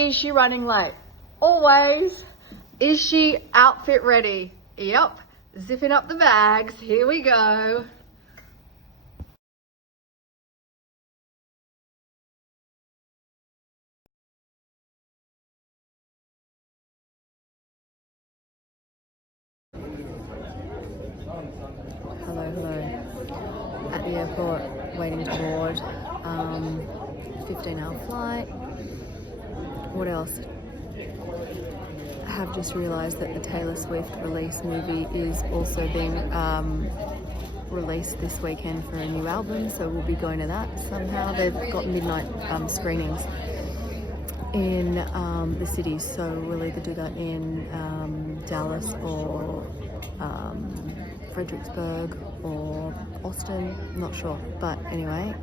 Is she running late? Always. Is she outfit ready? Yep. Zipping up the bags. Here we go. Hello. At the airport, waiting to board. 15-hour flight. What else? I have just realised that the Taylor Swift release movie is also being released this weekend for a new album, so we'll be going to that somehow. They've got midnight screenings in the cities, so we'll either do that in Dallas or Fredericksburg or Austin, not sure, but anyway,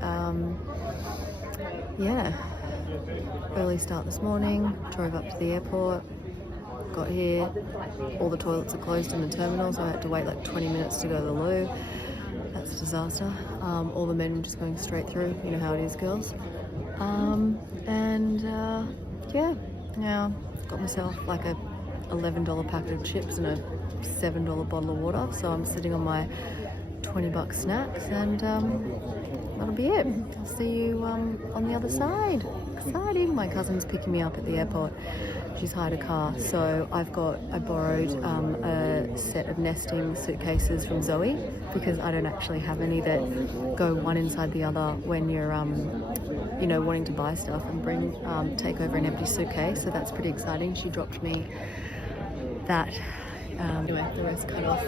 yeah, early start this morning, drove up to the airport, got here, all the toilets are closed in the terminal, so I had to wait like 20 minutes to go to the loo. That's a disaster. All the men were just going straight through, you know how it is, girls. Yeah, now got myself like a $11 packet of chips and a $7 bottle of water, so I'm sitting on my $20 snacks, and that'll be it. I'll see you on the other side. Exciting. My cousin's picking me up at the airport. She's hired a car, so I borrowed a set of nesting suitcases from Zoe, because I don't actually have any that go one inside the other when you're you know, wanting to buy stuff and take over an empty suitcase, so that's pretty exciting. She dropped me that. Anyway, the rest cut off.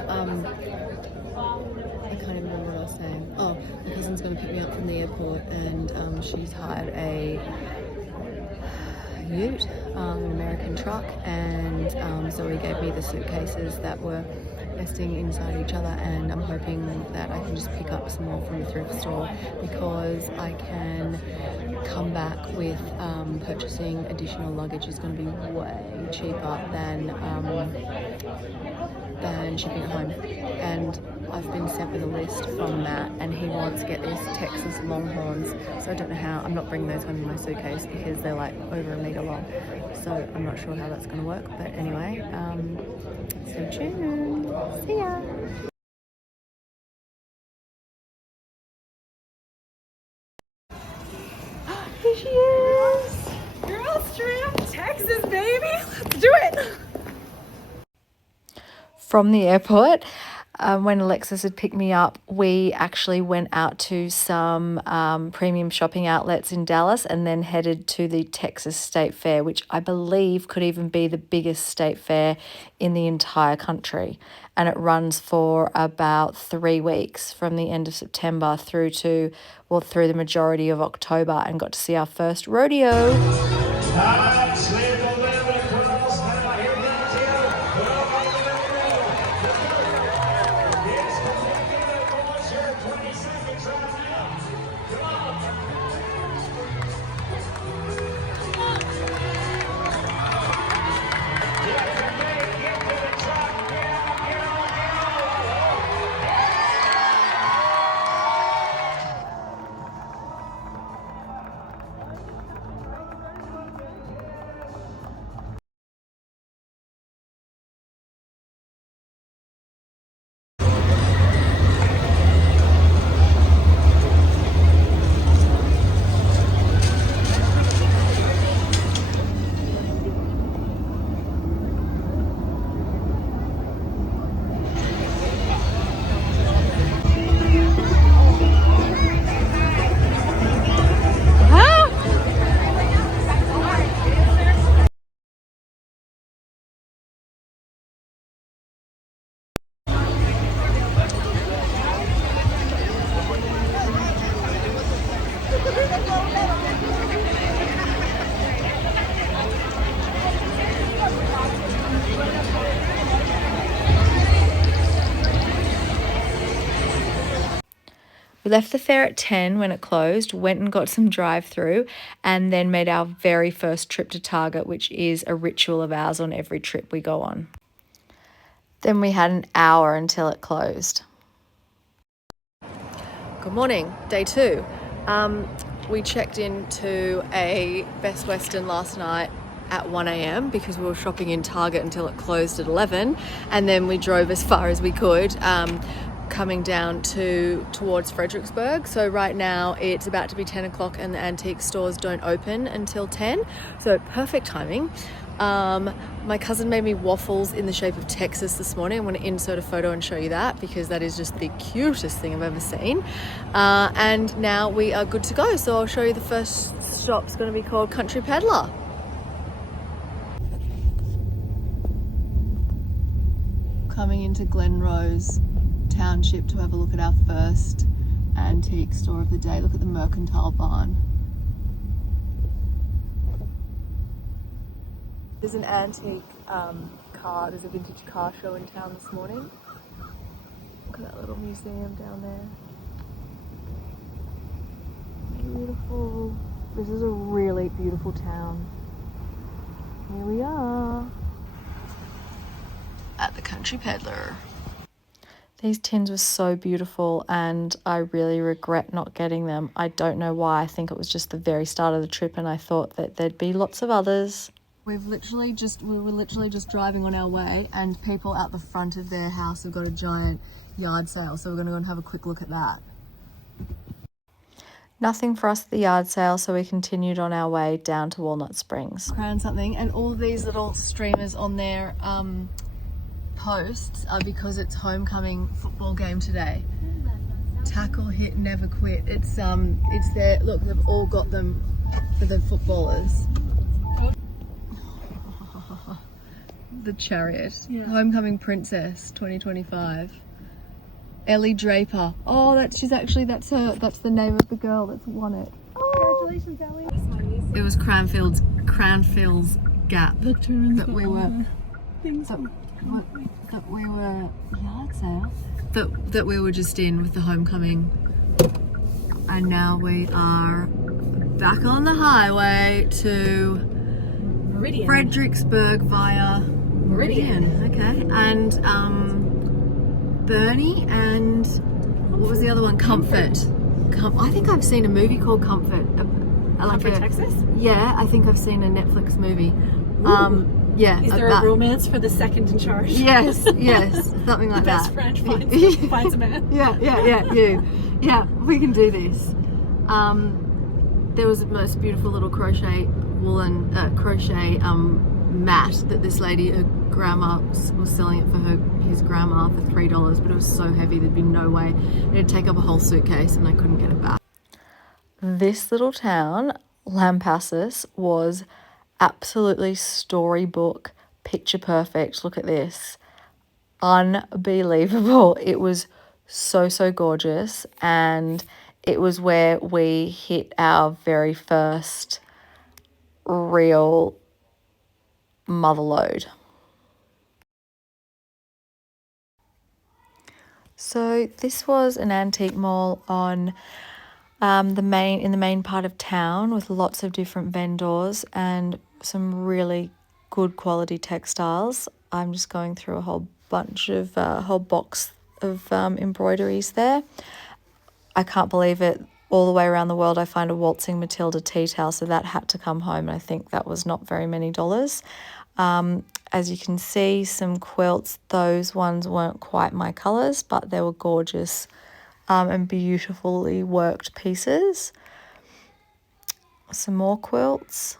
I can't even remember what I was saying. Oh, my cousin's going to pick me up from the airport, and she's hired a ute, an American truck, and Zoe gave me the suitcases that were nesting inside each other, and I'm hoping that I can just pick up some more from the thrift store, because I can come back with purchasing additional luggage is going to be way cheaper than shipping at home. And I've been sent with a list from Matt, and he wants to get these Texas Longhorns, so I don't know how. I'm not bringing those home in my suitcase because they're like over 1 meter long, so I'm not sure how that's going to work, but anyway, stay tuned. See ya. Here she is! Girl, straight up Texas, baby! Let's do it! From the airport, when Alexis had picked me up, we actually went out to some premium shopping outlets in Dallas, and then headed to the Texas State Fair, which I believe could even be the biggest state fair in the entire country. And it runs for about 3 weeks, from the end of September through the majority of October, and got to see our first rodeo. We left the fair at 10 when it closed, went and got some drive-through, and then made our very first trip to Target, which is a ritual of ours on every trip we go on. Then we had an hour until it closed. Good morning, day 2. We checked into a Best Western last night at 1 a.m. because we were shopping in Target until it closed at 11, and then we drove as far as we could, coming down towards Fredericksburg. So right now it's about to be 10 o'clock and the antique stores don't open until 10, so perfect timing. My cousin made me waffles in the shape of Texas this morning. I'm going to insert a photo and show you that because that is just the cutest thing I've ever seen. And now we are good to go. So I'll show you the first stop. It's going to be called Country Peddler. Coming into Glenrose Township to have a look at our first antique store of the day. Look at the Mercantile Barn. There's an antique there's a vintage car show in town this morning. Look at that little museum down there. Beautiful. This is a really beautiful town. Here we are at the Country Peddler. These tins were so beautiful and I really regret not getting them. I don't know why. I think it was just the very start of the trip and I thought that there'd be lots of others. We were literally just driving on our way and people out the front of their house have got a giant yard sale, so we're going to go and have a quick look at that. Nothing for us at the yard sale, so we continued on our way down to Walnut Springs. Crown something, and all of these little streamers on their posts are because it's homecoming football game today. Tackle, hit, never quit. It's there. Look, they've all got them for the footballers. The Chariot, yeah. Homecoming Princess 2025. Ellie Draper. Oh, that's the name of the girl that's won it. Oh. Congratulations, Ellie. It was Cranfield's Gap that we were just in with the homecoming, and now we are back on the highway to Meridian. Fredericksburg via Meridian. Okay, and Bernie and what was the other one? Comfort. I think I've seen a movie called Comfort. Texas? Yeah, I think I've seen a Netflix movie. Yeah. Is there a romance for the second in charge? Yes, something like that. The best friend finds a man. Yeah, we can do this. There was the most beautiful little crochet mat that this lady, her grandma, was selling it for his grandma for $3, but it was so heavy there'd be no way. It'd take up a whole suitcase and I couldn't get it back. This little town, Lampassas, was absolutely storybook, picture perfect. Look at this. Unbelievable. It was so gorgeous, and it was where we hit our very first real motherlode. So this was an antique mall on in the main part of town with lots of different vendors and some really good quality textiles. I'm just going through a whole box of embroideries there. I can't believe it. All the way around the world I find a waltzing Matilda tea towel, so that had to come home, and I think that was not very many dollars. As you can see, some quilts. Those ones weren't quite my colours, but they were gorgeous and beautifully worked pieces. Some more quilts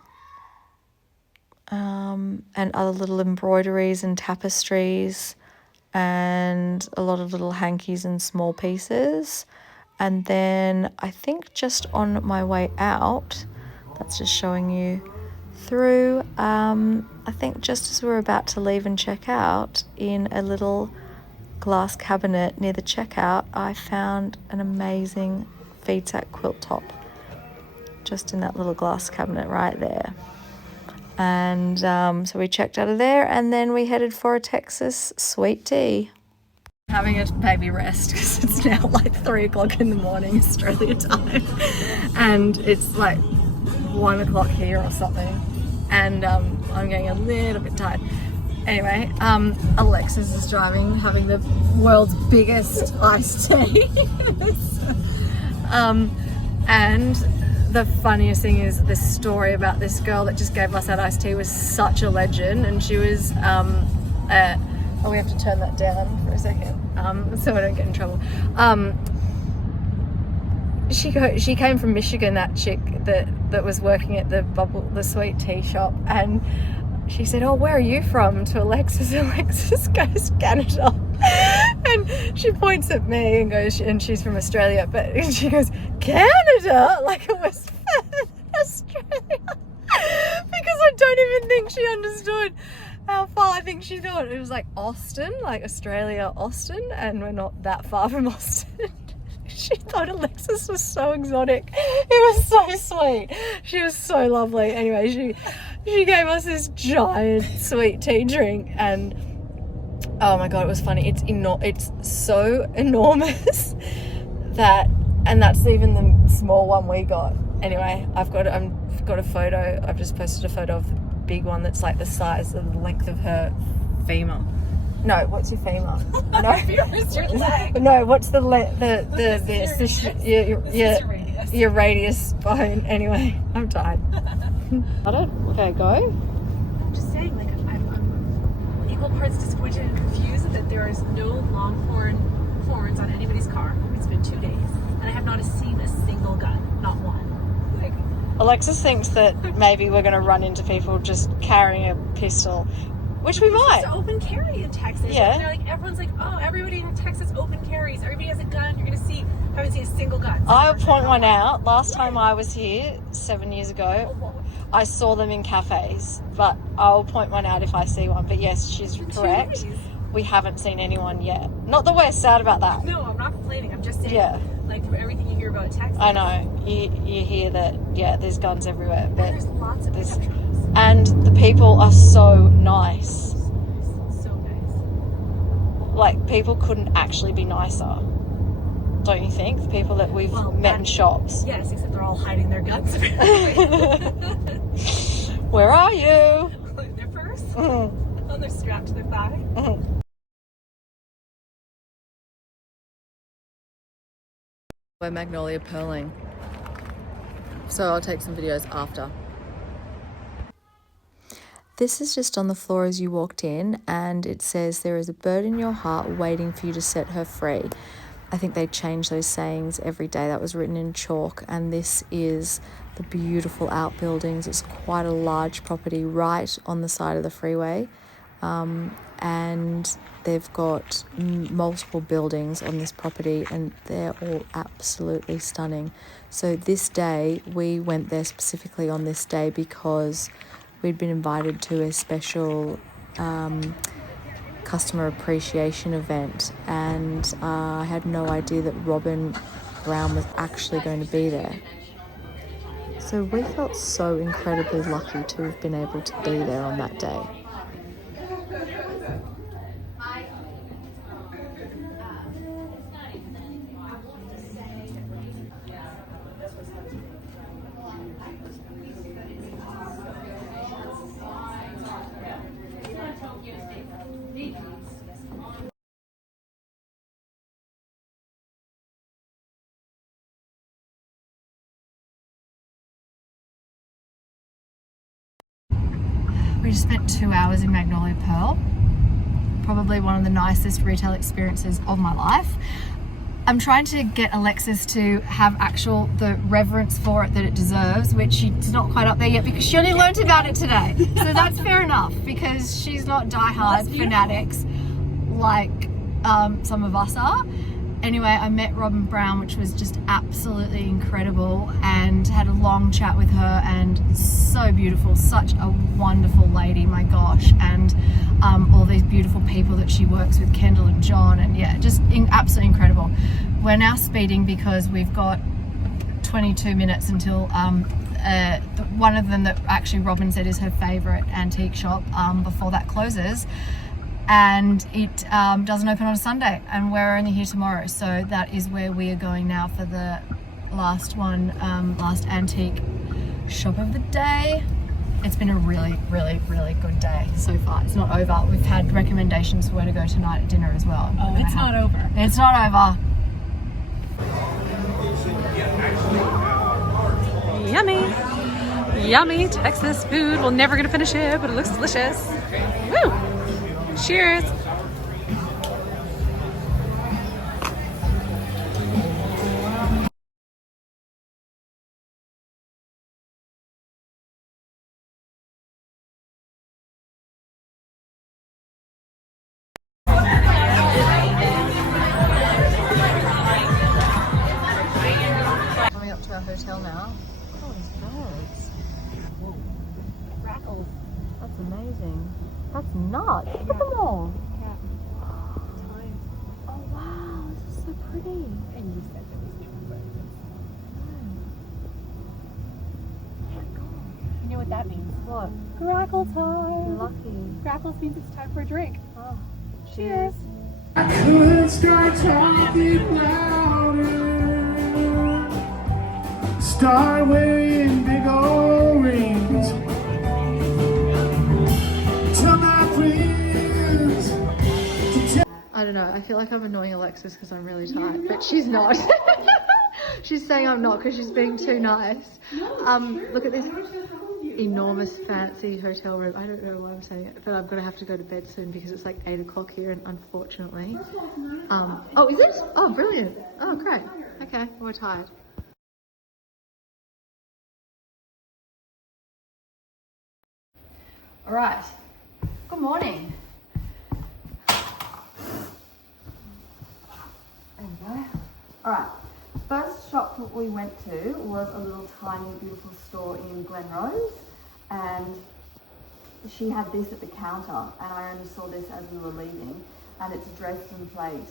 and other little embroideries and tapestries and a lot of little hankies and small pieces. And then I think just on my way out, that's just showing you through, I think just as we were about to leave and check out, in a little glass cabinet near the checkout, I found an amazing feed sack quilt top just in that little glass cabinet right there. And so we checked out of there, and then we headed for a Texas sweet tea. Having a baby rest because it's now like 3 o'clock in the morning Australia time, and it's like 1 o'clock here or something, and I'm getting a little bit tired. Anyway, Alexis is driving, having the world's biggest iced tea. And the funniest thing is this story about this girl that just gave us that iced tea was such a legend, and she was we have to turn that down for a second so I don't get in trouble. She came from Michigan, that chick that was working at the sweet tea shop, and she said, "Oh, where are you from?" to Alexis. Alexis goes, "Canada." And she points at me and goes, and she's from Australia, but she goes, "Canada?" Like it was Australia. Because I don't even think she understood how far. I think she thought it was like Austin, like Australia, Austin, and we're not that far from Austin. She thought Alexis was so exotic. It was so sweet. She was so lovely. Anyway, she gave us this giant sweet tea drink, and oh my god, it was funny. It's so enormous and that's even the small one we got. Anyway, I've got a photo. I've just posted a photo of the big one that's like the size of the length of her femur. No, what's your femur? No, Where's your leg? no. What's the your radius bone? Anyway, I'm tired. Okay, go. I'm just saying, like, I'm equal parts disappointed and confused that there is no longhorn horns on anybody's car. It's been 2 days, and I have not seen a single gun, not one. Like, Alexis thinks that maybe we're going to run into people just carrying a pistol. Which we might. It's open carry in Texas. Yeah. And they're like, everyone's like, oh, everybody in Texas open carries. Everybody has a gun. You're going to see, I haven't seen a single gun. I'll point one out. Last time I was here, 7 years ago, I saw them in cafes. But I'll point one out if I see one. But yes, she's correct. We haven't seen anyone yet. Not that we're sad about that. No, I'm not complaining. I'm just saying, Yeah. like, from everything you hear about Texas. I know. You hear that, yeah, there's guns everywhere. But There's lots of pickup trucks. and the people are so nice. So nice. Like, people couldn't actually be nicer. Don't you think? The people that we've met in shops. Yes, except they're all hiding their guns. Where are you? Their purse. Mm-hmm. Oh, they're strapped to their thigh. Mm-hmm. We're magnolia pearling. So I'll take some videos after. This is just on the floor as you walked in, and it says, "There is a bird in your heart waiting for you to set her free." I think they change those sayings every day. That was written in chalk, and this is the beautiful outbuildings. It's quite a large property right on the side of the freeway, and they've got multiple buildings on this property, and they're all absolutely stunning. So this day, we went there specifically on this day because we'd been invited to a special customer appreciation event, and I had no idea that Robin Brown was actually going to be there. So we felt so incredibly lucky to have been able to be there on that day. We just spent 2 hours in Magnolia Pearl. Probably one of the nicest retail experiences of my life. I'm trying to get Alexis to have the reverence for it that it deserves, which she's not quite up there yet because she only learnt about it today. So that's fair enough, because she's not diehard fanatics like some of us are. Anyway, I met Robin Brown, which was just absolutely incredible, and had a long chat with her, and so beautiful, such a wonderful lady, my gosh, and all these beautiful people that she works with, Kendall and John, and yeah, just absolutely incredible. We're now speeding because we've got 22 minutes until one of them that actually Robin said is her favourite antique shop before that closes. And it doesn't open on a Sunday, and we're only here tomorrow, so that is where we are going now for the last antique shop of the day. It's been a really, really, really good day so far. It's not over. We've had recommendations for where to go tonight at dinner as well. Oh, it's not over. It's not over. yummy Texas food. We're never gonna finish it, but it looks delicious. Woo! Cheers! Coming up to our hotel now. Oh, these birds. Whoa. Grackles. That's amazing. That's nuts. Look at them all. Yeah. Oh wow, this is so pretty. And you said there was two birds. Oh my god. You know what that means? What? Grackle time. Lucky. Grackles means it's time for a drink. Oh. Cheers. I could start talking louder. Start wearing big old rings. Tell my friends to tell. I don't know. I feel like I'm annoying Alexis because I'm really tired, but she's not. She's saying I'm not because she's being too nice. Look at this enormous fancy hotel room. I don't know why I'm saying it, but I'm gonna have to go to bed soon because it's like 8 o'clock here, and unfortunately, oh, is it? Oh, brilliant. Oh, great. Okay, we're tired. All right. Good morning. There we go. All right. First shop that we went to was a little tiny, beautiful store in Glen Rose, and she had this at the counter, and I only saw this as we were leaving, and it's a Dresden plate.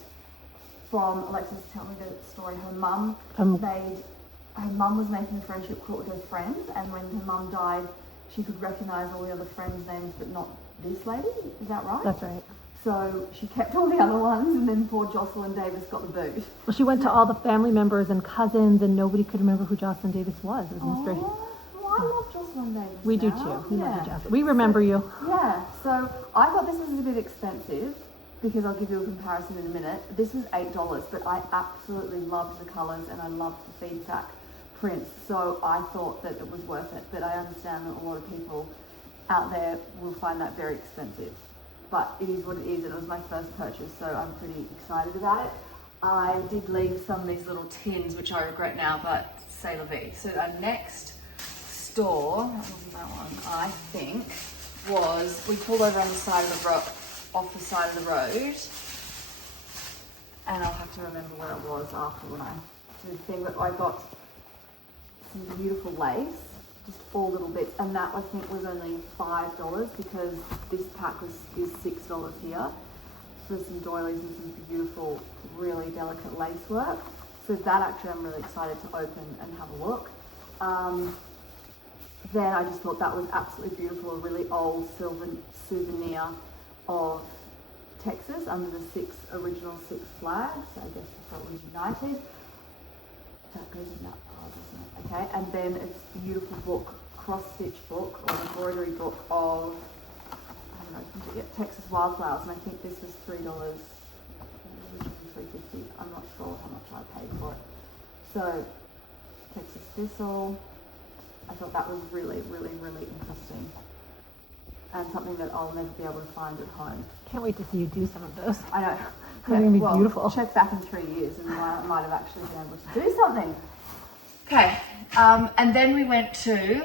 From Alexis telling me the story, her mum was making a friendship quilt with her friends, and when her mum died, she could recognise all the other friends' names, but not this lady. Is that right? That's right. So she kept all the other ones, and then poor Jocelyn Davis got the boot. Well, she went to all the family members and cousins, and nobody could remember who Jocelyn Davis was. It was a mystery. Oh, well, I love Jocelyn Davis. We do now. too. We love Yeah. you, Jocelyn. We remember you. Yeah, so I thought this was a bit expensive because I'll give you a comparison in a minute. This was $8, but I absolutely loved the colours and I loved the feed sack prints. So I thought that it was worth it, but I understand that a lot of people out there will find that very expensive. But it is what it is, and it was my first purchase, so I'm pretty excited about it. I did leave some of these little tins, which I regret now, but c'est la vie. So our next store, that wasn't that one, I think, was, we pulled over on the side of the road, off the side of the road, and I'll have to remember where it was after when I do the thing, but I got some beautiful lace, just 4 little bits, and that I think was only $5 because this pack is $6 here for some doilies and some beautiful, really delicate lace work. So that actually I'm really excited to open and have a look. Then I just thought that was absolutely beautiful, a really old souvenir of Texas under the original six flags. So I guess before it was united. That goes in that pile, doesn't it? Okay, and then it's a beautiful book, cross-stitch book or embroidery book of, I don't know, Texas wildflowers, and I think this was $3, originally $3.50. I'm not sure how much I paid for it. So Texas thistle, I thought that was really, really, really interesting, and something that I'll never be able to find at home. Can't wait to see you do some of those. I know. They're gonna be beautiful. Check back in 3 years and I might have actually been able to do something. Okay, and then we went to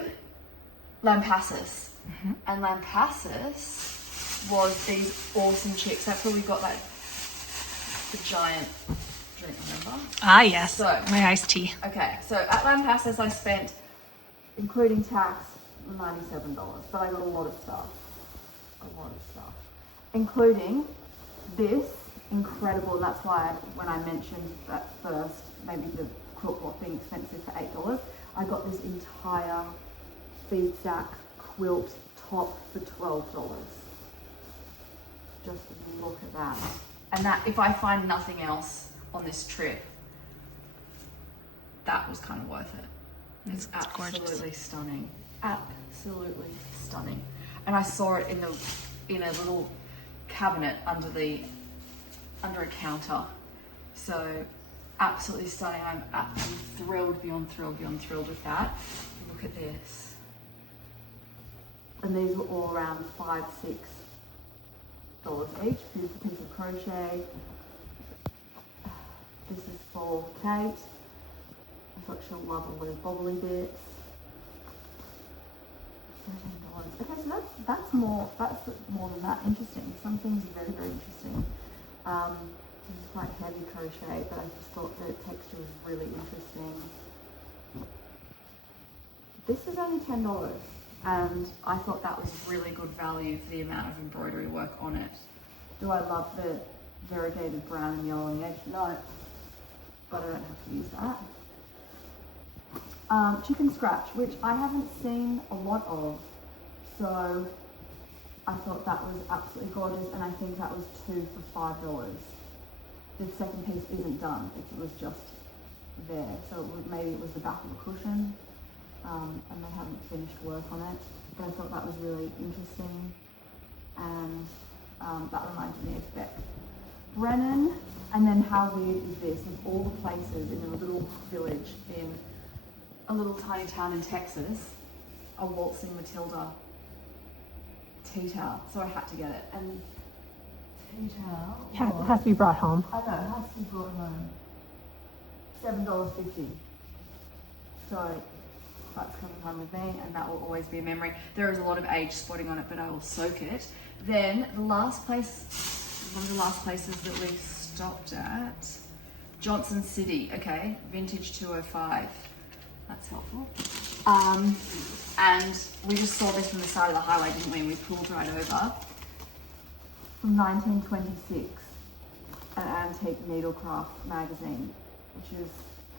Lampassas. And Lampassas was these awesome chicks. That's where we got like the giant drink, remember? Ah, yes. So, my iced tea. okay, so at Lampassas I spent, including tax, $97, but I got a lot of stuff. Including this incredible, and that's why when I mentioned that first, maybe the quilt block being expensive for $8, I got this entire feed sack quilt top for $12. Just look at that. And that, if I find nothing else on this trip, that was kind of worth it. It's absolutely gorgeous. Stunning. Absolutely stunning. And I saw it in a little cabinet under a counter. So absolutely stunning. I'm absolutely thrilled beyond thrilled with that. Look at this. and these were all around $5, $6 each. Here's a piece of crochet. This is for Kate. I thought she'll love all those bobbly bits. $13. Okay, so that's more than that interesting. Some things are very, very interesting. This is quite heavy crochet, but I just thought the texture was really interesting. This is only $10, and I thought that was really good value for the amount of embroidery work on it. Do I love the variegated brown and yellow on the edge? No, but I don't have to use that. Chicken scratch, which I haven't seen a lot of, so I thought that was absolutely gorgeous, and I think that was 2 for $5. The second piece isn't done, it was just there, so maybe it was the back of a cushion, and they haven't finished work on it, but I thought that was really interesting, and that reminded me of Beck Brennan. And then how weird is this, of all the places in a little village in a little tiny town in Texas, a waltzing Matilda tea towel, so I had to get it. And tea towel, It has to be brought home. I know, it has to be brought home. $7.50. So that's coming home with me, and that will always be a memory. There is a lot of age spotting on it, but I will soak it. Then the last place, one of the last places that we stopped at, Johnson City. Okay, vintage 205. That's helpful. And we just saw this from the side of the highway, didn't we? And we pulled right over. From 1926, an antique needlecraft magazine, which is,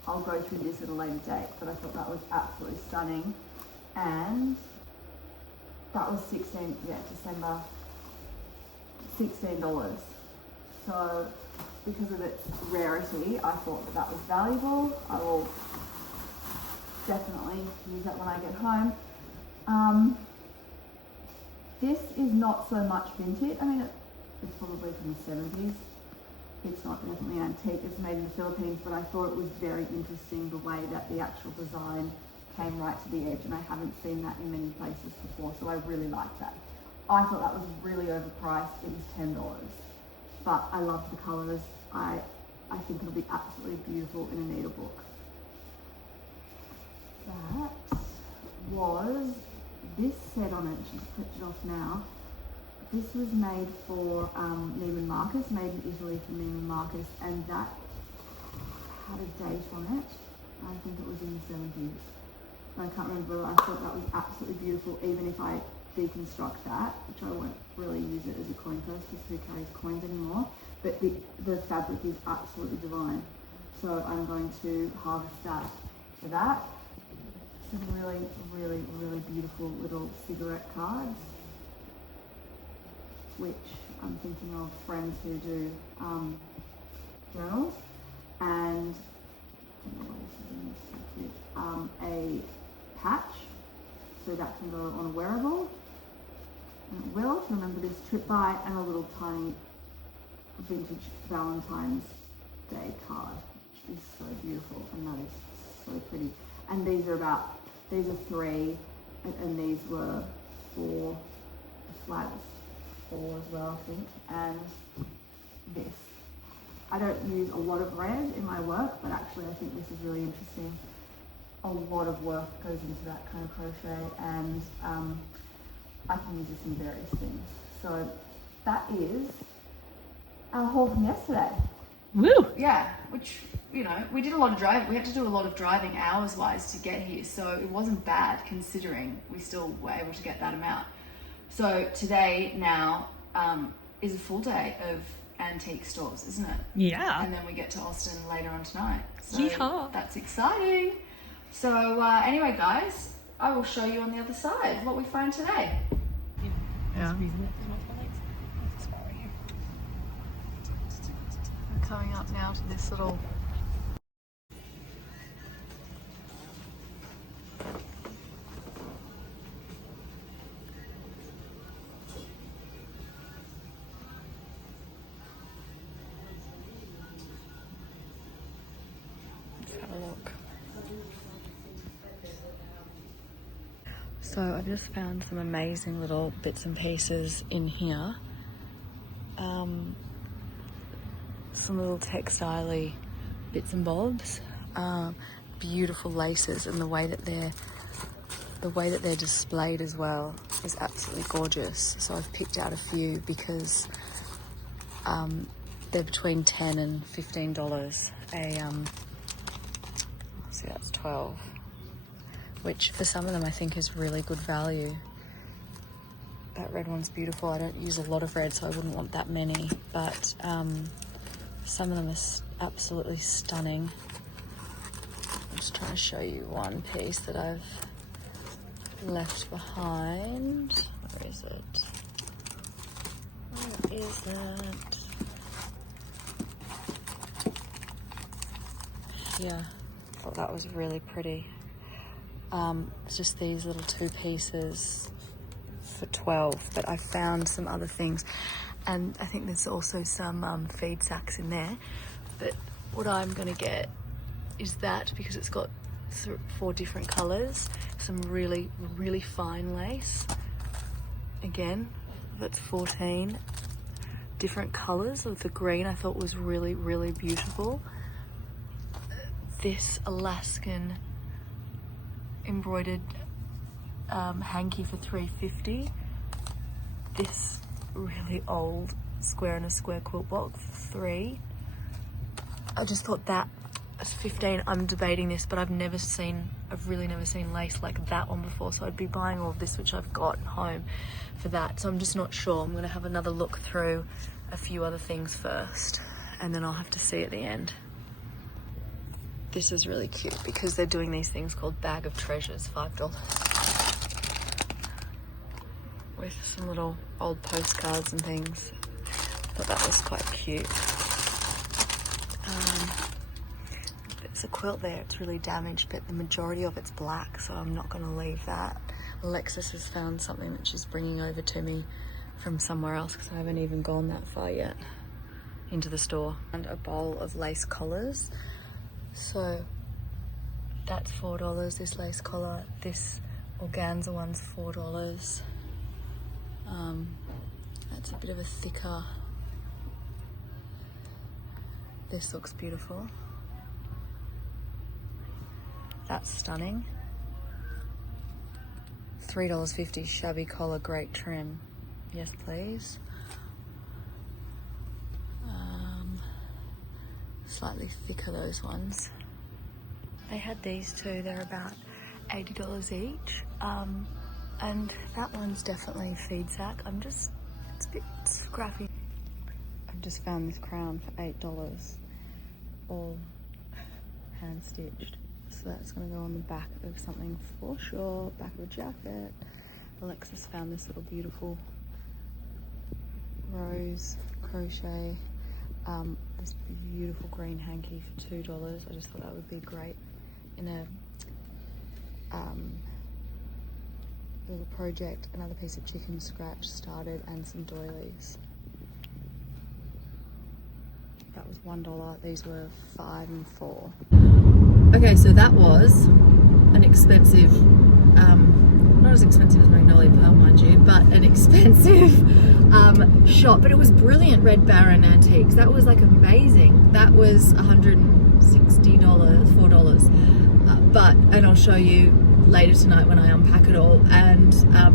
I'll go through this at a later date, but I thought that was absolutely stunning. And that was December, $16. So because of its rarity, I thought that was valuable. I will definitely use that when I get home. This is not so much vintage. I mean, it's probably from the 70s. It's not definitely antique. It's made in the Philippines, but I thought it was very interesting the way that the actual design came right to the edge, and I haven't seen that in many places before, so I really liked that. I thought that was really overpriced. It was $10, but I loved the colours. I think it'll be absolutely beautiful in a needlebook. That was this set on it. She's clipped it off now. This was made for Neiman Marcus, made in Italy for Neiman Marcus, and that had a date on it. I think it was in the 70s. I can't remember, but I thought that was absolutely beautiful, even if I deconstruct that, which I won't really use it as a coin purse because who carries coins anymore, but the fabric is absolutely divine. So I'm going to harvest that for that. Some really, really, really beautiful little cigarette cards, which I'm thinking of friends who do journals, and a patch, so that can go on a wearable, and it will, to remember this trip by, and a little tiny vintage Valentine's Day card, which is so beautiful, and that is so pretty. And these are 3, and these were 4, the flag was 4 as well, I think, and this. I don't use a lot of red in my work, but actually I think this is really interesting. A lot of work goes into that kind of crochet, and I can use this in various things. So that is our haul from yesterday. Woo! Yeah, which, you know, we did a lot of driving. We had to do a lot of driving hours-wise to get here, so it wasn't bad considering we still were able to get that amount. So today now is a full day of antique stores, isn't it? Yeah. And then we get to Austin later on tonight. So Yeehaw. that's exciting. So anyway, guys, I will show you on the other side what we find today. Yeah. We're coming up now to this little So I've just found some amazing little bits and pieces in here. Some little textile-y bits and bobs. Beautiful laces, and the way that they're displayed as well is absolutely gorgeous. So I've picked out a few because they're between $10 and $15. See, that's 12, which for some of them I think is really good value. That red one's beautiful. I don't use a lot of red, so I wouldn't want that many, but some of them are absolutely stunning. I'm just trying to show you one piece that I've left behind. Where is it? Where is it? Yeah, I thought that was really pretty. It's just these little two pieces for 12, but I found some other things, and I think there's also some feed sacks in there. But what I'm gonna get is that, because it's got 4 different colors, some really, really fine lace. Again, that's 14 different colors of the green. I thought was really, really beautiful. This Alaskan embroidered hanky for $3.50. This really old square and a square quilt block for $3. I just thought that was $15. I'm debating this, but I've really never seen lace like that one before, so I'd be buying all of this, which I've got home, for that. So I'm just not sure. I'm gonna have another look through a few other things first, and then I'll have to see at the end. This is really cute because they're doing these things called bag of treasures, $5. With some little old postcards and things. Thought that was quite cute. There's a quilt there, it's really damaged, but the majority of it's black, so I'm not gonna leave that. Alexis has found something that she's bringing over to me from somewhere else, because I haven't even gone that far yet into the store. And a bowl of lace collars. So that's $4, this lace collar. This organza one's $4. That's a bit of a thicker. This looks beautiful. That's stunning. $3.50, shabby collar, great trim. Yes, please. Slightly thicker, those ones. They had these two, they're about $80 each. And that one's definitely feed sack. It's a bit scrappy. I've just found this crown for $8, all hand stitched. So that's gonna go on the back of something for sure, back of a jacket. Alexis found this little beautiful rose crochet, this beautiful green hanky for $2. I just thought that would be great in a little project. Another piece of chicken scratch started, and some doilies. That was $1. These were $5 and $4. Okay, so that was an expensive, not as expensive as Magnolia Pearl, mind you, but an expensive shop. But it was brilliant. Red Baron Antiques. That was like amazing. That was $160, $4. And I'll show you later tonight when I unpack it all. And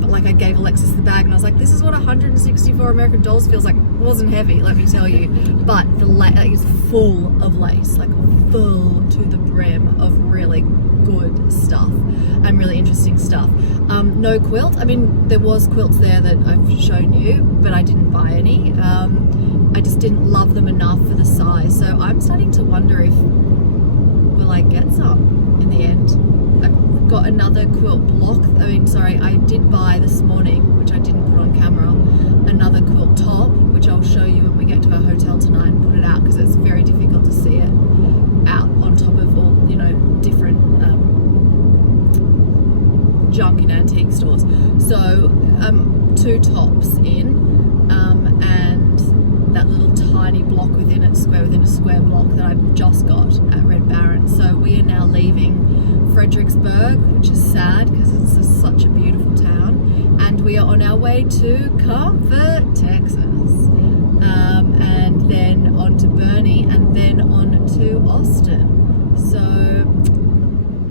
like, I gave Alexis the bag and I was like, this is what 164 American dollars feels like. It wasn't heavy, let me tell you, but the lace is full of lace, like full to the brim of really good stuff and really interesting stuff. No quilt. I mean, there was quilts there that I've shown you, but I didn't buy any. I just didn't love them enough for the size. So I'm starting to wonder if will I get some in the end. I've got another quilt block. I did buy this morning, which I didn't put on camera, another quilt top, which I'll show you when we get to our hotel tonight and put it out, because it's very difficult to see it out on top of all, different junk in antique stores. So 2 tops in, and that little tie tiny block within a square block that I've just got at Red Baron. So we are now leaving Fredericksburg, which is sad because it's just such a beautiful town, and we are on our way to Comfort, Texas, and then on to Bernie, and then on to Austin. So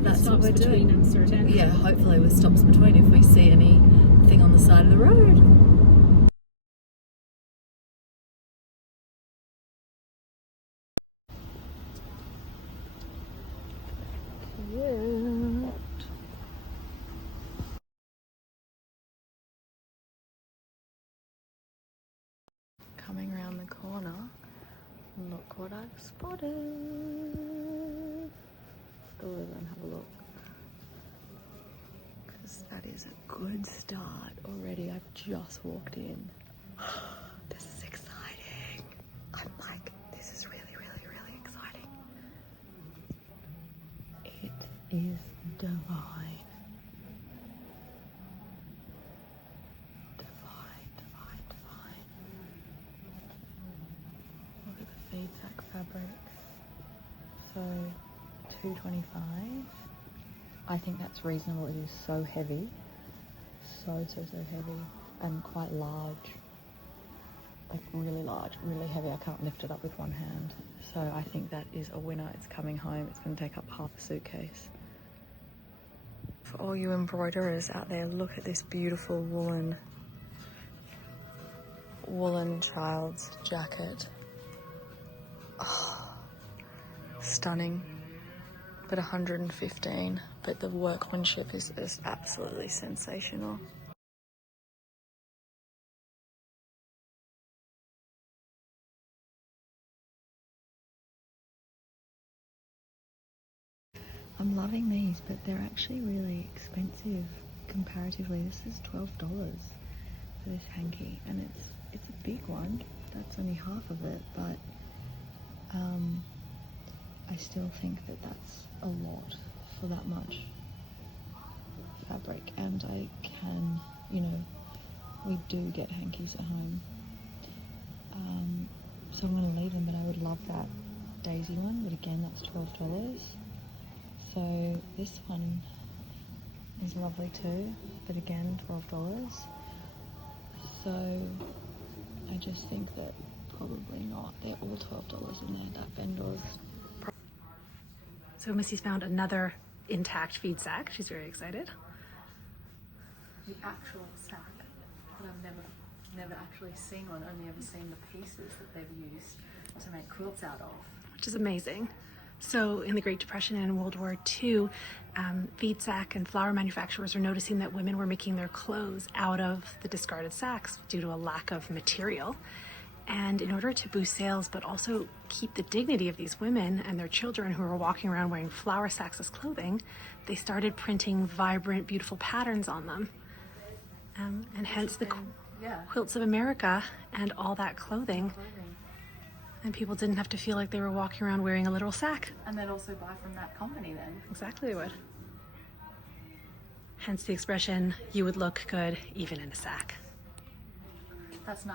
that's what we're doing. Uncertain. Yeah, hopefully with stops between if we see anything on the side of the road. Coming around the corner, look what I've spotted. Go over and have a look, because that is a good start already. I've just walked in. This is exciting. I'm like, this is really, really, really exciting. It is divine. Divine, divine, divine. Look at the feed sack fabric. So $2.25. I think that's reasonable. It is so heavy, so heavy, and quite large, like really large, really heavy. I can't lift it up with one hand. So I think that is a winner. It's coming home. It's going to take up half a suitcase. For all you embroiderers out there, look at this beautiful woolen child's jacket. Oh, stunning. But 115, but the workmanship is absolutely sensational. I'm loving these, but they're actually really expensive comparatively. This is $12 for this hanky, and it's a big one. That's only half of it, but I still think that that's a lot for that much fabric. And I can, you know, we do get hankies at home. So I'm going to leave them, but I would love that daisy one, but again, that's $12. So this one is lovely too, but again, $12. So I just think that probably not. They're all $12 in there. That vendor's. So Missy's found another intact feed sack. She's very excited. The actual sack, but I've never actually seen one, only ever seen the pieces that they've used to make quilts out of. Which is amazing. So in the Great Depression and in World War II, feed sack and flour manufacturers were noticing that women were making their clothes out of the discarded sacks due to a lack of material. And in order to boost sales, but also keep the dignity of these women and their children who were walking around wearing flour sacks as clothing, they started printing vibrant, beautiful patterns on them. And hence the quilts of America and all that clothing. And people didn't have to feel like they were walking around wearing a literal sack. And they'd also buy from that company then. Exactly, they would. Hence the expression, you would look good even in a sack. That's $19.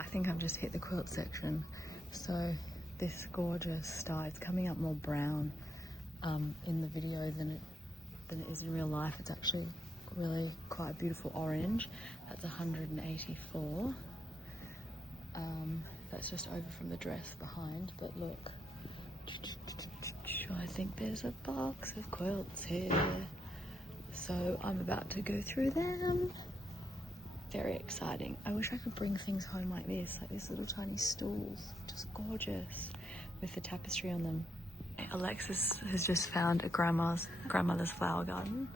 I think I've just hit the quilt section. So this gorgeous star, it's coming up more brown in the video than it is in real life. It's actually really quite a beautiful orange. That's 184. That's just over from the dress behind, but look, I think there's a box of quilts here. So I'm about to go through them. Very exciting. I wish I could bring things home like these little tiny stools, just gorgeous, with the tapestry on them. Alexis has just found a grandmother's flower garden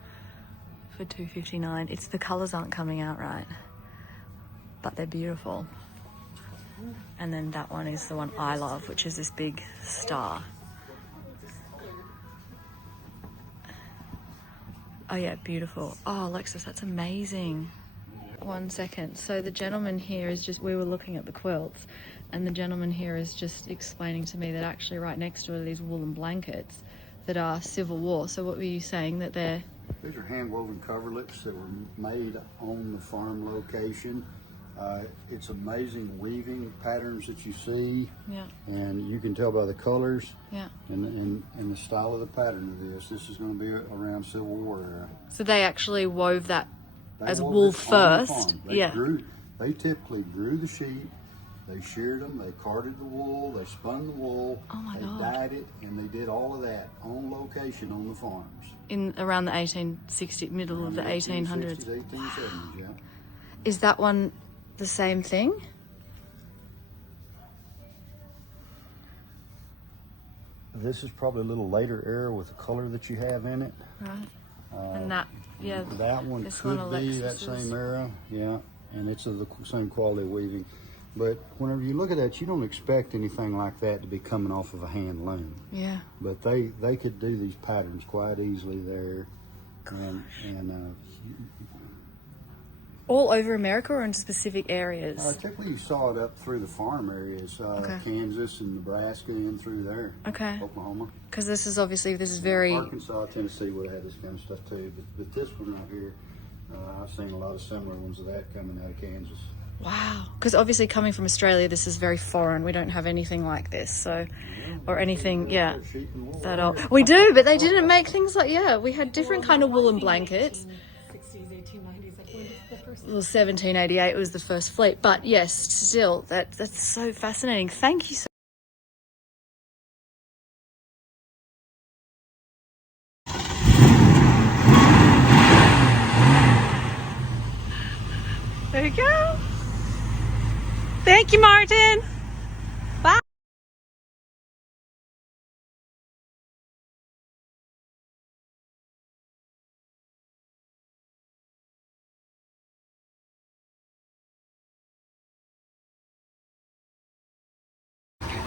for $2.59. It's the colours aren't coming out right, but they're beautiful. And then that one is the one I love, which is this big star. Oh yeah, beautiful. Oh, Alexis, that's amazing. 1 second. So the gentleman here is just, we were looking at the quilts, and the gentleman here is just explaining to me that actually right next to it are these woolen blankets that are Civil War. So what were you saying, that they're... These are hand-woven coverlets that were made on the farm location It's amazing weaving patterns that you see, Yeah. and you can tell by the colors Yeah. and the style of the pattern of this. This is going to be around Civil War era. So they actually wove that They as wove wool this on the first. farm. They Yeah. They typically grew the sheep, they sheared them, they carded the wool, they spun the wool, Oh my they God. dyed it, and they did all of that on location on the farms. In around the 1860, middle of the 1800s. 1870s, yeah. Is that one the same thing? This is probably a little later era with the color that you have in it. Right. And that, yeah. That one this could one, be that Alexis's. same era, yeah, and it's of the same quality of weaving. But whenever you look at that, you don't expect anything like that to be coming off of a hand loom. Yeah. But they could do these patterns quite easily there, and All over America or in specific areas? typically you saw it up through the farm areas, Okay. Kansas and Nebraska and through there, Okay. Oklahoma. Because this is obviously, this is very, Arkansas, Tennessee would have had this kind of stuff too, but this one right here, I've seen a lot of similar ones of that coming out of Kansas. wow. Because obviously coming from Australia, this is very foreign. We don't have anything like this, so, or anything, yeah. Sheep and wool. That old. We do, but they didn't make things like, yeah, we had different kind of woolen blankets. 60s, 1890s, I think it's the first. Well, 1788 was the first fleet, but yes, still, that's so fascinating. Thank you so There you go. Thank you, Martin. Bye.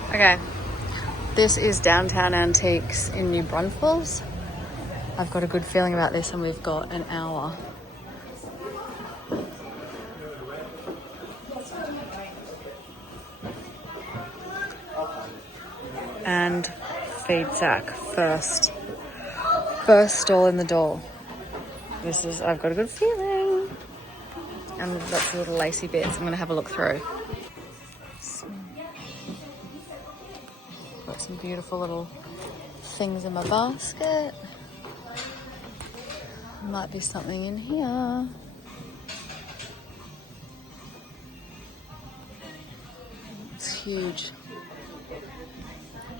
Okay, this is Downtown Antiques in New Braunfels. I've got a good feeling about this, and we've got an hour. And feed sack first stall in the door. This is, I've got a good feeling. And lots of little lacy bits. I'm going to have a look through. Got some beautiful little things in my basket. Might be something in here. It's huge.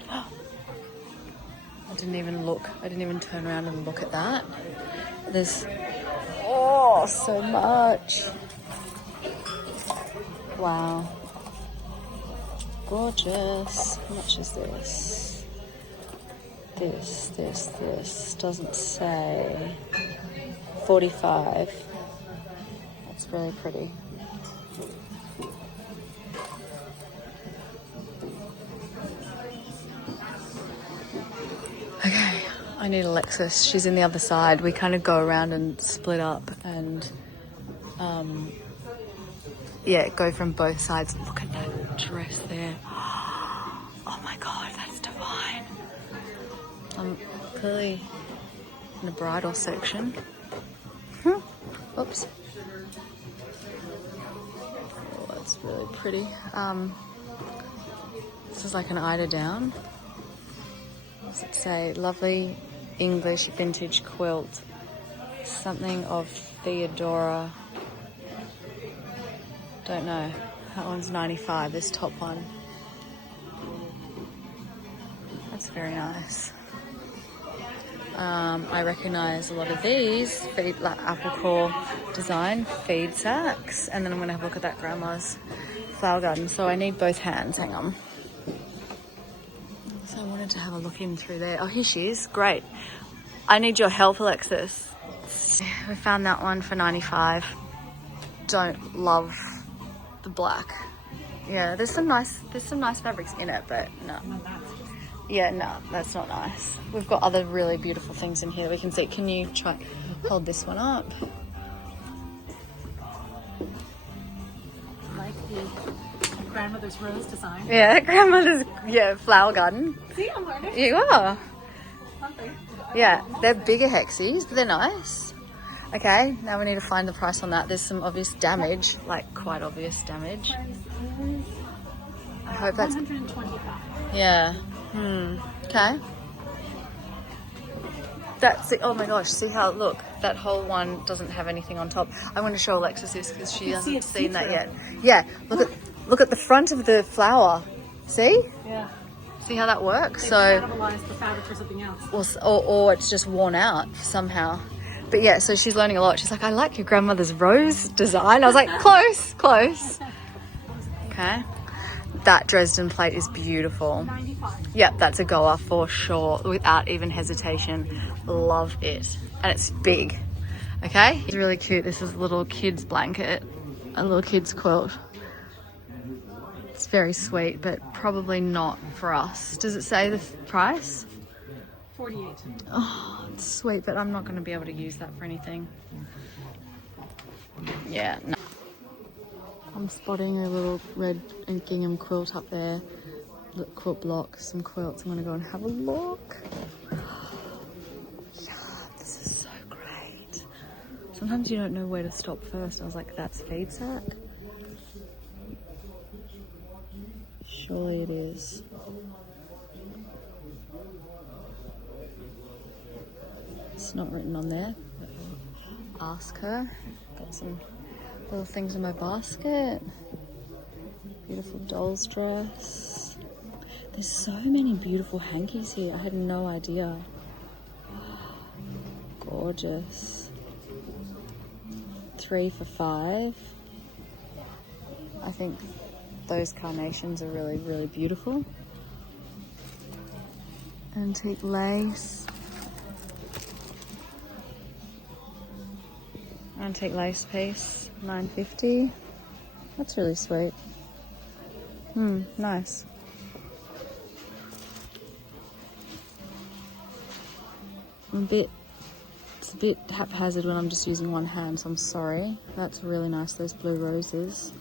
I didn't even look. I didn't even turn around and look at that. There's, oh, so much. Wow. Gorgeous. How much is this? This doesn't say. 45. That's really pretty. Okay, I need Alexis. She's in the other side. We kind of go around and split up and yeah, go from both sides. Look at that dress there. Oh my God, that's divine. I'm clearly in the bridal section. Oops. Oh, that's really pretty. This is like an eider down. What does it say? Lovely English vintage quilt. Something of Theodora. Don't know. That one's 95, this top one. That's very nice. I recognise a lot of these, like apple core design, feed sacks, and then I'm going to have a look at that grandma's flower garden. So I need both hands, hang on. So I wanted to have a look in through there. Oh, here she is, great. I need your help, Alexis. We found that one for 95. Don't love the black. Yeah, there's some nice fabrics in it, but no. Yeah, no, that's not nice. We've got other really beautiful things in here that we can see. Can you try hold this one up? Like the grandmother's rose design. Yeah, grandmother's flower garden. See, I'm learning You are. something. Yeah, they're bigger hexies, but they're nice. Okay, now we need to find the price on that. There's some obvious damage, like quite obvious damage. I hope that's... 125. Yeah. Okay. That's it. Oh my gosh, see how, look, that whole one doesn't have anything on top. I want to show Alexis this because she hasn't seen that yet. Yeah, look at the front of the flower. See? Yeah. See how that works? They've So, cannibalized the fabric for something else. or it's just worn out somehow. But yeah, so she's learning a lot. She's like, I like your grandmother's rose design. I was like, close. Okay. That Dresden plate is beautiful. 95. Yep, that's a goer for sure, without even hesitation. Love it. And it's big. Okay? It's really cute. This is a little kid's blanket, a little kid's quilt. It's very sweet, but probably not for us. Does it say the price? 48. Oh, it's sweet, but I'm not going to be able to use that for anything. Yeah, no. I'm spotting a little red and gingham quilt up there. Look, quilt block, some quilts. I'm going to go and have a look. Yeah, this is so great. Sometimes you don't know where to stop first. I was like, that's feed sack? Surely it is. It's not written on there, but I'll ask her. Got some little things in my basket. Beautiful doll's dress. There's so many beautiful hankies here. I had no idea. Gorgeous. 3 for $5. I think those carnations are really, really beautiful. Antique lace. Antique lace piece, $9.50. That's really sweet. Nice. It's a bit haphazard when I'm just using one hand, so I'm sorry. That's really nice, those blue roses.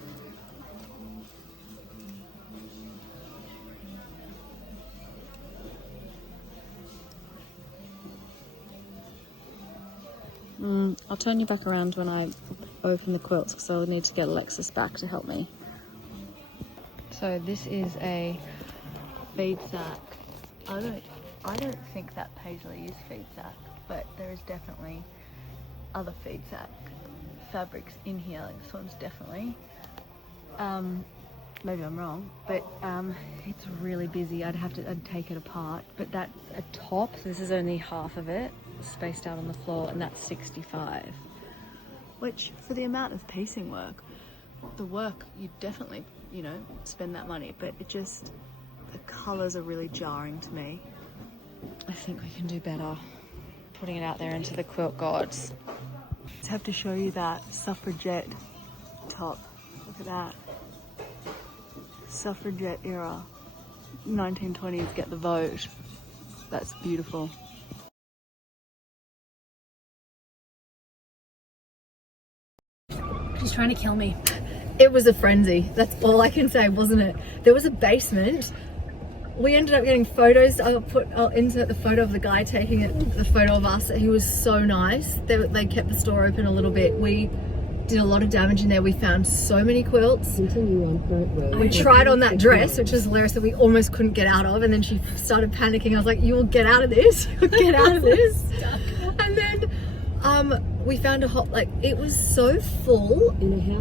I'll turn you back around when I open the quilts because I'll need to get Alexis back to help me. So this is a feed sack. I don't think that Paisley is feed sack, but there is definitely other feed sack fabrics in here. Like this one's definitely. Maybe I'm wrong, but it's really busy. I'd take it apart, but that's a top. So this is only half of it, spaced out on the floor, and that's $65. Which, for the amount of piecing work, the work, you definitely, spend that money, but it just, the colours are really jarring to me. I think we can do better putting it out there into the quilt gods. Just have to show you that suffragette top. Look at that. Suffragette era. 1920s, get the vote. That's beautiful. She's trying to kill me. It was a frenzy. That's all I can say, wasn't it? There was a basement. We ended up getting photos. I'll insert the photo of the guy taking it, the photo of us. He was so nice. They kept the store open a little bit. We did a lot of damage in there. We found so many quilts. We tried on that dress, which was hilarious, that we almost couldn't get out of, and then she started panicking. I was like, you will get out of this. You'll get out of this. And then we found it was so full.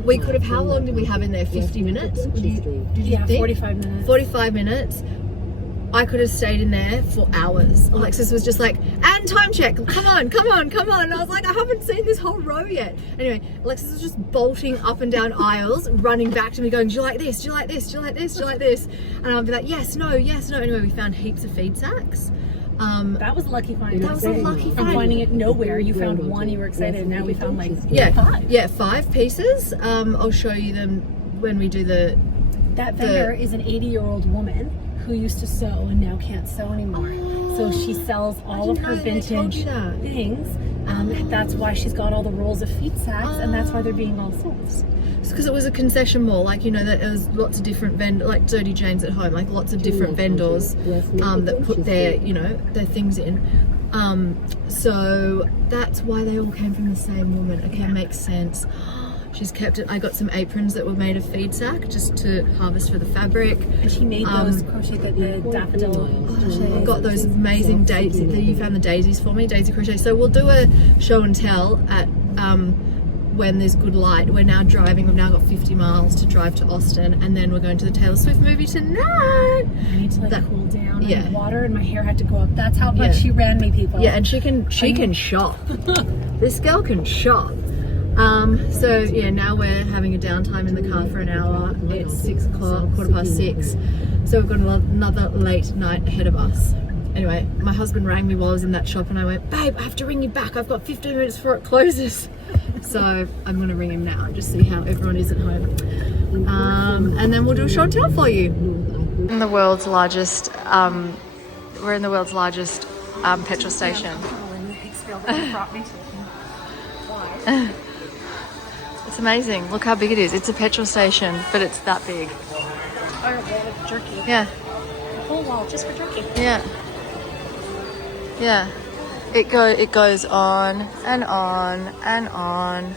We could have, how long did we have in there? 50 minutes? Did you think? 45 minutes. 45 minutes. I could have stayed in there for hours. Alexis was just like, and time check, come on. And I was like, I haven't seen this whole row yet. Anyway, Alexis was just bolting up and down aisles, running back to me going, do you like this? Do you like this? Do you like this? Do you like this? And I'll be like, yes, no. Anyway, we found heaps of feed sacks. That was a lucky find. That was a lucky find. From finding it nowhere, you found one, you were excited, and now we found like 5. Yeah, 5 pieces. I'll show you them when we do That vendor is an 80-year-old woman who used to sew and now can't sew anymore. So she sells all of her vintage things. That's why she's got all the rolls of feed sacks, and that's why they're being all sold. It's because it was a concession mall, that there was lots of different vendors, like Dirty Jane's at Home, like lots of different vendors that put their things in. So that's why they all came from the same woman. Okay, makes sense. She's kept it. I got some aprons that were made of feed sack just to harvest for the fabric. And she made those crochet, the daffodil. Got those amazing daisies. You found the daisies for me, daisy crochet. So we'll do a show and tell at when there's good light. We're now driving. We've now got 50 miles to drive to Austin, and then we're going to the Taylor Swift movie tonight. I need to like cool down. Yeah. And water, and my hair had to go up. That's how much she ran me, people. Yeah, and she can shop. This girl can shop. So yeah, now we're having a downtime in the car for an hour. It's 6 o'clock, 6:15. So we've got another late night ahead of us. Anyway, my husband rang me while I was in that shop and I went, babe, I have to ring you back. I've got 15 minutes before it closes. So I'm going to ring him now and just see how everyone is at home. And then we'll do a show and tell for you. In the world's largest, we're in the world's largest petrol station. It's amazing. Look how big it is. It's a petrol station, but it's that big. Oh, with jerky. Yeah. A whole wall just for jerky. Yeah. Yeah. It goes on and on and on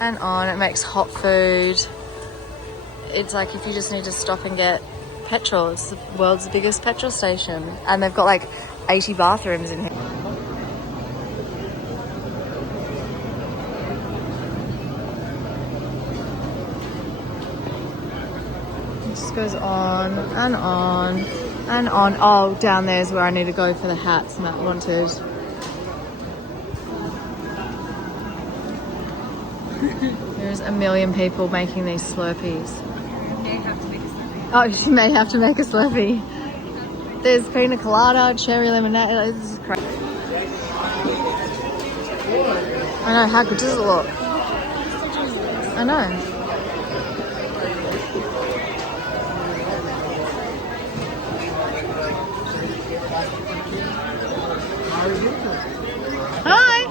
and on. It makes hot food. It's like if you just need to stop and get petrol, it's the world's biggest petrol station. And they've got like 80 bathrooms in here. It just goes on and on and on. Oh, down there's where I need to go for the hats Matt wanted. There's a million people making these Slurpees. Oh, she may have to make a Slurpee. There's pina colada, cherry lemonade. This is crazy. I know, how good does it look? I know. Hi.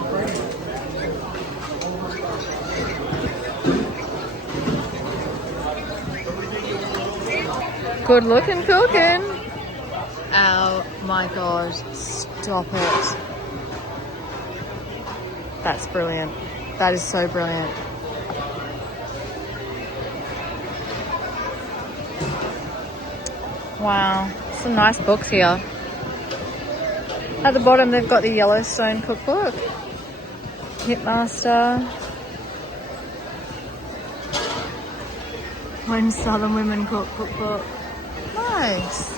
Good looking cooking. Oh my god, stop it. That's brilliant. That is so brilliant. Wow, some nice books here. At the bottom they've got the Yellowstone cookbook, Hitmaster, When Southern Women Cook cookbook. Nice.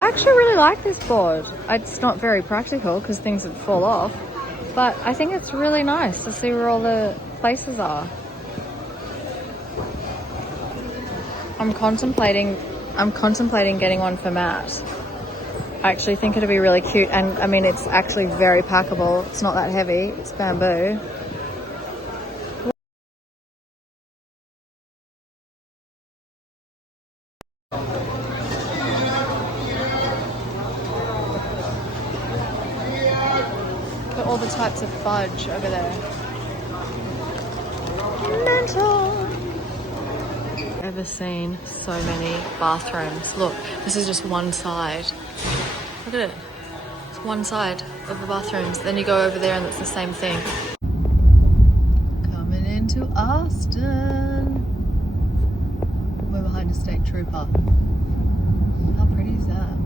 I actually really like this board. It's not very practical because things would fall off, but I think it's really nice to see where all the places are. I'm contemplating getting one for Matt. I actually think it'd be really cute, and I mean it's actually very packable. It's not that heavy. It's bamboo. Look at all the types of fudge over there. Mental. Ever seen so many bathrooms? Look, this is just one side. Look at it. It's one side of the bathrooms. Then you go over there and it's the same thing. Coming into Austin. We're behind a state trooper. How pretty is that?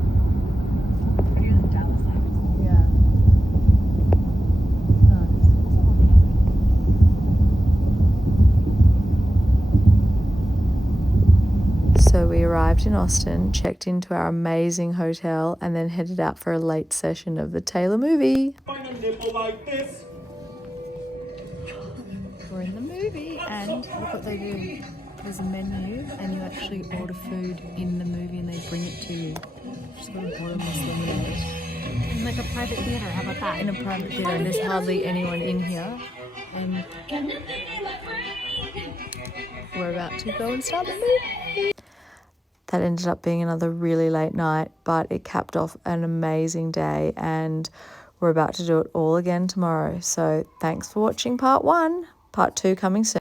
Prettier than Dallas Lights. Yeah. So we arrived in Austin, checked into our amazing hotel, and then headed out for a late session of the Taylor movie. We're in the movie, and look what they do. There's a menu, and you actually order food in the movie, and they bring it to you. Just got a bottomless lemonade. And like a private theater, how about that? In a private theater, and there's hardly anyone in here. And we're about to go and start the movie. That ended up being another really late night, but it capped off an amazing day, and we're about to do it all again tomorrow. So thanks for watching part 1. Part 2 coming soon.